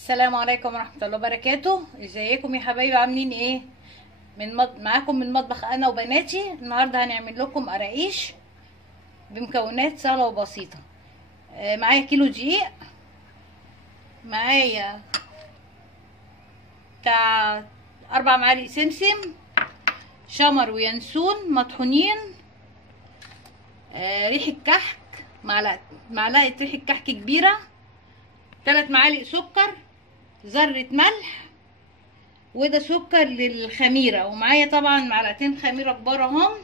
السلام عليكم ورحمة الله وبركاته. ازيكم يا حبايبي؟ عاملين ايه؟ معاكم من مطبخ انا وبناتي. النهارده هنعمل لكم قراقيش بمكونات سهلة وبسيطة. معايا كيلو دقيق، معايا بتاع 4 معالق سمسم، شمر وينسون مطحونين، ريحة كحك، معلقة ريحة كحك كبيرة، 3 معالق سكر، ذرة ملح، وده سكر للخميرة، ومعايا طبعا معلقتين خميرة كبار اهم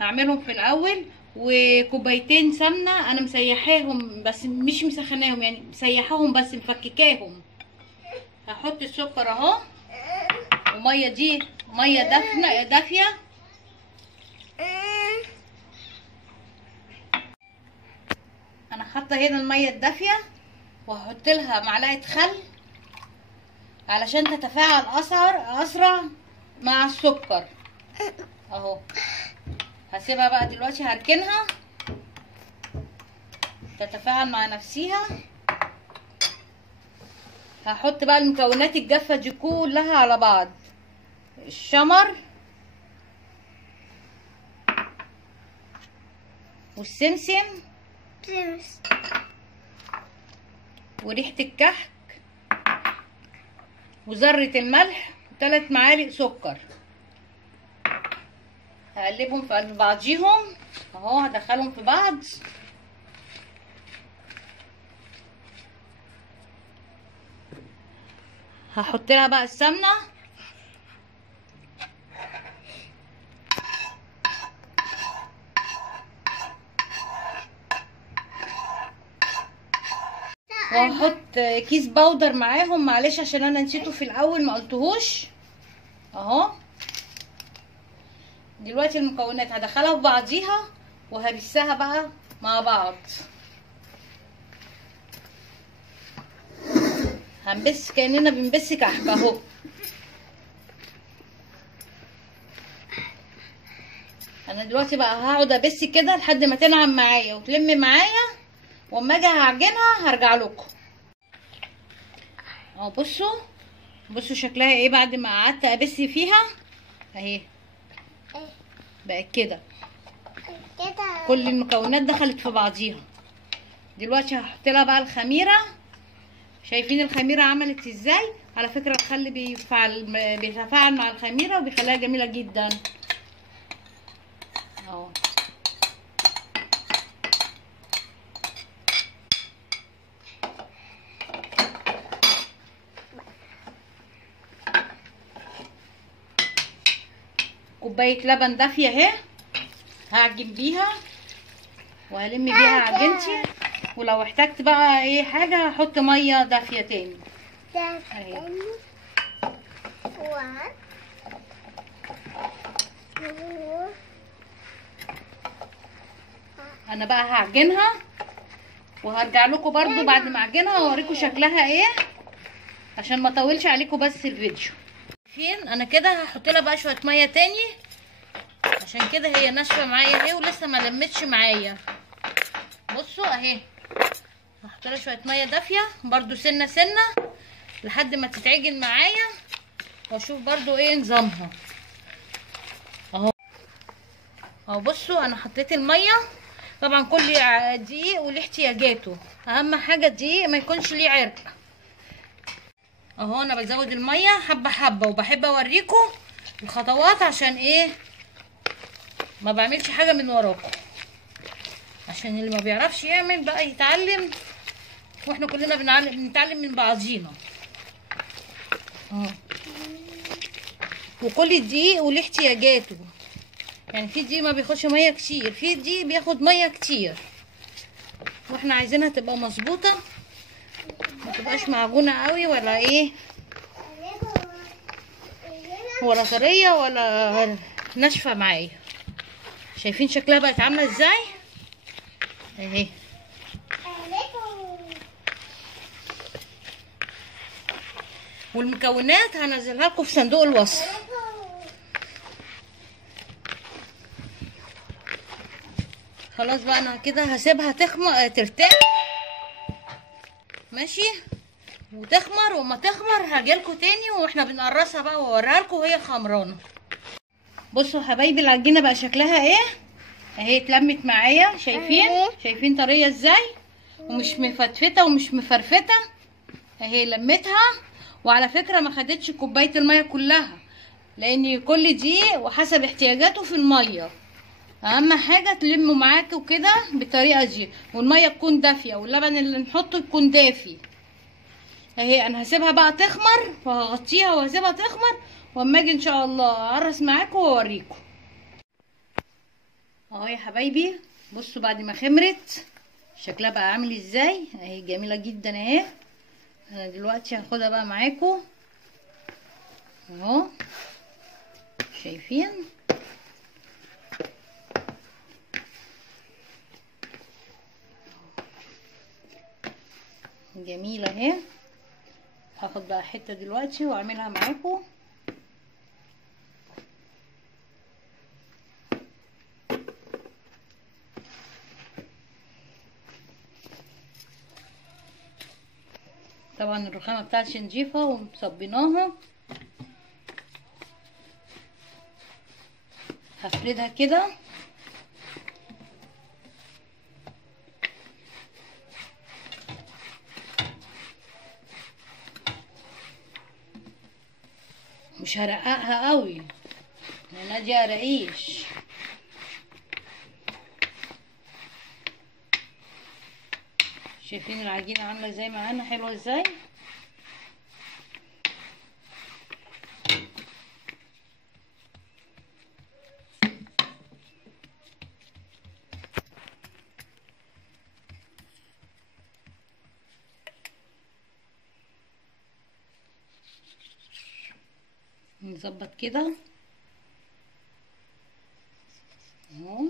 هعملهم في الاول، وكوبايتين سمنة انا مسيحاهم بس مش مسخناهم، يعني مسيحاهم بس مفككاهم. هحط السكر اهو، ومية دي مية دافية. انا حاطه هنا المية الدافية، وهحط لها معلقة خل علشان تتفاعل اسرع مع السكر اهو. هسيبها بقى دلوقتي، هركنها تتفاعل مع نفسها. هحط بقى المكونات الجافة دي كلها على بعض: الشمر والسمسم وريحة الكحك وذرة الملح و3 معالق سكر. هقلبهم في قلب بعضيهم اهو، هدخلهم في بعض. هحط لها بقى السمنه، وهحط كيس باودر معاهم، معلش عشان انا نسيته في الاول ما قلتهوش اهو. دلوقتي المكونات هدخلها في بعضيها وهبسها بقى مع بعض. هنبس كأننا بنبس كحك اهو. انا دلوقتي بقى هقعد ابس كده لحد ما تنعم معايا وتلم معايا، واما اجي هعجنها هرجع لكم اهو. بصوا شكلها ايه بعد ما قعدت ابس فيها اهي، بقت كده كل المكونات دخلت في بعضيها. دلوقتي هحط لها بقى الخميره. شايفين الخميره عملت ازاي؟ على فكره الخل بيتفاعل مع الخميره وبيخليها جميله جدا اهو. كوبايه لبن دافيه اهي، هعجن بيها وهلم بيها عجينتي، ولو احتجت بقى ايه حاجه هحط ميه دافيه تاني اهي. انا بقى هعجنها وهرجع لكم برضو بعد ما اعجنها واوريكم شكلها ايه، عشان ما اطولش عليكم بس الفيديو. فين انا كده هحط لها بقى شويه ميه تاني، عشان كده هي ناشفه معايا اهي ولسه ما لمتش معايا. بصوا اهي، هحط لها شويه ميه دافيه برضو سنه لحد ما تتعجن معايا، واشوف برضو ايه نظامها اهو. بصوا انا حطيت الميه. طبعا كل دقيق وليه احتياجاته، اهم حاجه الدقيق ما يكونش ليه عرق اهو. انا بزود الميه حبه حبه، وبحب اوريكم الخطوات عشان ايه ما بعملش حاجه من وراكم، عشان اللي ما بيعرفش يعمل بقى يتعلم، واحنا كلنا بنتعلم من بعضينا اهو. وكل دقيق وليه احتياجاته، يعني في دقيق ما بياخدش ميه كتير، في دقيق بياخد ميه كتير، واحنا عايزينها تبقى مظبوطه، ما تبقاش معجونه قوي ولا ايه، ولا طريه ولا ناشفه معايا. شايفين شكلها بقت عامله ازاي اهي. والمكونات هنزلها لكم في صندوق الوصف. خلاص بقى انا كده هسيبها ترتاح ماشي، وتخمر، وما تخمر هجيلكوا تاني واحنا بنقرصها بقى واوريها لكم وهي خمرانه. بصوا يا حبايبي العجينه بقى شكلها ايه اهي، اتلمت معايا. شايفين طريه ازاي ومش مفتفته ومش مفرفته اهي. لمتها، وعلى فكره ما خدتش كوبايه الميه كلها، لان كل دقيق وحسب احتياجاته في الميه. اهم حاجه تلموا معاكوا كده بالطريقه دي، والميه تكون دافيه واللبن اللي نحطه يكون دافي اهي. انا هسيبها بقى تخمر وهغطيها وهسيبها تخمر، واما اجي ان شاء الله اعرس معاكم واوريكم اهو يا حبايبي. بصوا بعد ما خمرت شكلها بقى عامل ازاي اهي، جميله جدا اهي. انا دلوقتي هاخدها بقى معاكم اهو، شايفين جميله اهي. هاخد بقى حته دلوقتي واعملها معاكم. طبعا الرخامه بتاعتي نضيفه ومصبيناها. هفردها كده مش هرققها قوي لان دي قراقيش. شايفين العجينه عامله ازاي معانا، حلوه ازاي. نظبط كده اهو.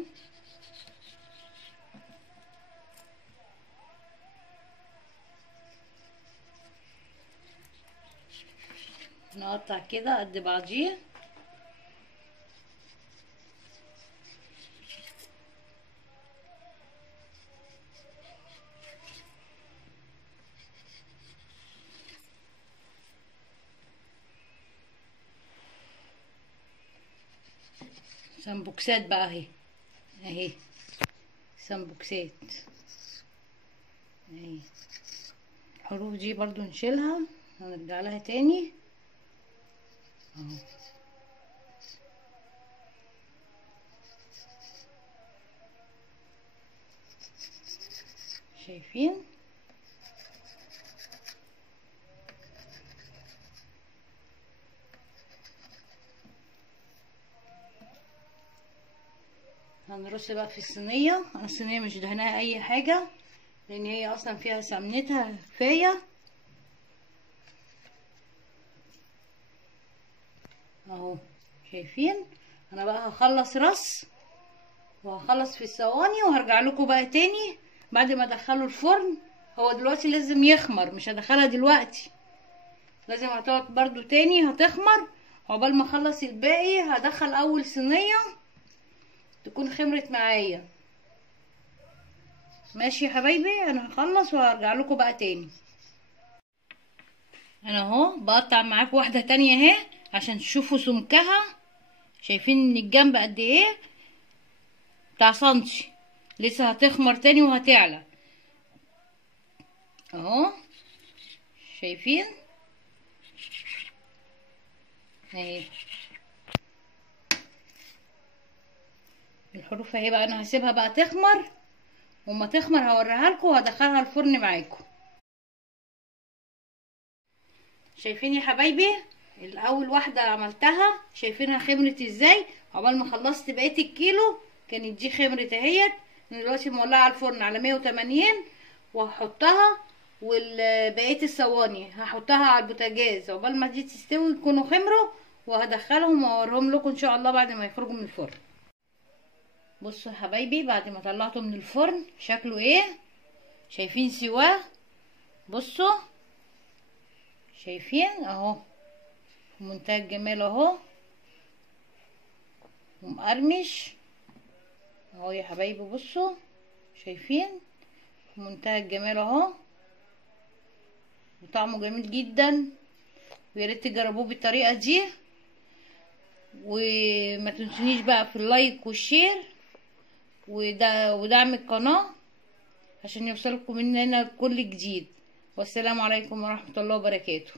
نقطع كده قد بعضيه سمبوكسات بقى اهي اهي، سمبوكسات اهي. الحروف دي برضو نشيلها هنرجع لها تاني اهو. شايفين هنرص بقى في الصينيه. انا الصينيه مش دهناها اي حاجه لان هي اصلا فيها سمنتها كفايه اهو. شايفين انا بقى هخلص رص وهخلص في الصواني وهرجع لكم بقى تاني بعد ما ادخله الفرن. هو دلوقتي لازم يخمر، مش هدخلها دلوقتي، لازم هتقعد برضو تاني هتخمر. عقبال ما اخلص الباقي هدخل اول صينيه تكون خمرت معايا. ماشي يا حبايبي، انا هخلص وهرجع لكم بقى تاني. انا اهو بقطع معاكم واحده تانية اهي عشان تشوفوا سمكها. شايفين من الجنب قد ايه، بتاع سنتي. لسه هتخمر تاني وهتعلى اهو. شايفين اهي الحروف اهي. بقى انا هسيبها بقى تخمر، وما تخمر هوريها لكم وهدخلها الفرن معاكم. شايفين يا حبايبي الاول واحده عملتها، شايفينها خمرت ازاي. عقبال ما خلصت بقيه الكيلو كانت دي خمرت اهيت. انا دلوقتي مولعه على الفرن على 180 وهحطها، والبقيه الصواني هحطها على البوتاجاز عقبال ما دي تستوي يكونوا خمروا، وهدخلهم واوريهم لكم ان شاء الله بعد ما يخرجوا من الفرن. بصوا يا حبايبي بعد ما طلعته من الفرن شكله ايه. شايفين سواه، بصوا شايفين اهو في منتهى الجمال اهو، ومقرمش اهو يا حبايبي. بصوا شايفين في منتهى الجمال اهو. وطعمه جميل جدا، وياريت تجربوه بالطريقه دي. وما تنسونيش بقى في اللايك والشير ودعم القناه عشان يوصلكم مننا كل جديد. والسلام عليكم ورحمه الله وبركاته.